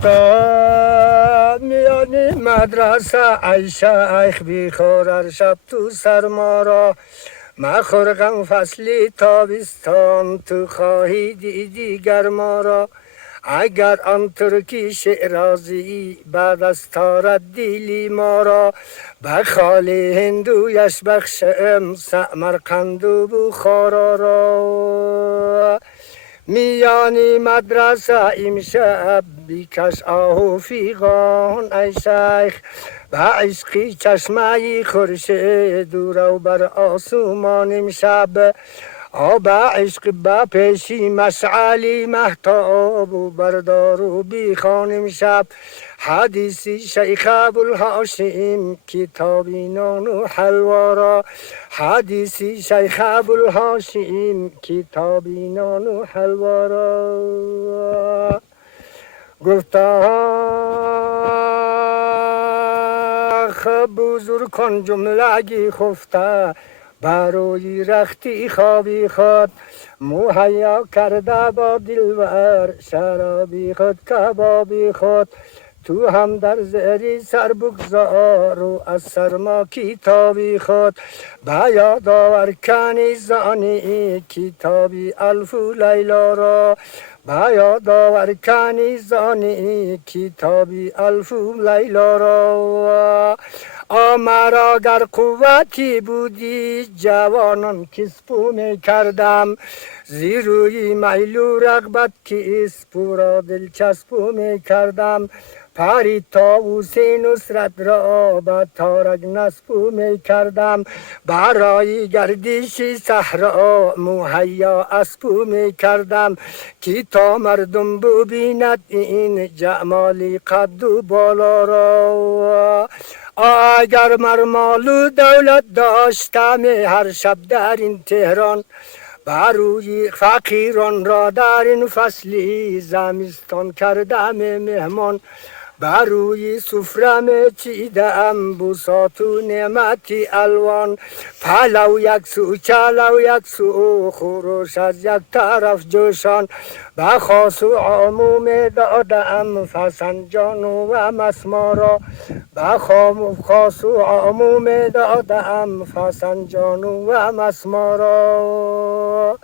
گفتا میانی مدرسه ای شیخ بیخور شب تو سرما را مخور غم فصلی تابستان تو خواهی دیدی گرما را اگر آن ترکی شعرازی بعد از تارد دیلی ما را به خالی هندویش بخشم سمرقند و بخارا را میانی مدرسه امشب بیکش آهو فیغان ای شیخ به عشقی چشمه خورشید رو بر آسمان امشب آب عشق با پیشی مشعلی مهتاب و بردار و بیخوان امشب حدیثی شیخ ابوالهاشم کتابی نان و حلوا را حدیثی شیخ ابوالهاشم کتابی نان و حلوا را گفتا بزرگ کن جملگی خفته برای رختی خوابی خود مهیا کرده با دلور شرابی خود کبابی خود تو هم در زیری سر بگذار و از سرما کتابی خود به یاد آور کنی زانی کتابی الف و لیلا را به یاد آور کنی زانی کتابی الف و لیلا را مرا گر قوتی بودی جوانان کسبو می کردم زیروی میل و رغبت که اسپو را دلچسبو می کردم پری طاووس نصرت را به تارک نسبو می کردم برای گردش صحرا مهیا اسبو می کردم که تا مردم ببیند این جمالی قد و بالا را اگر مرمال و دولت داشتم هر شب در این تهران بروی فقیران را در این فصلی زمستان کردم مهمان بروی سفرم چیدم بساط و نعمتی الوان پلو یک سو چلو یک سو خورش از یک طرف جوشان بخاص و عموم دادم فسنجان و مسما را بخاص و عموم دادم فسنجان و مسما را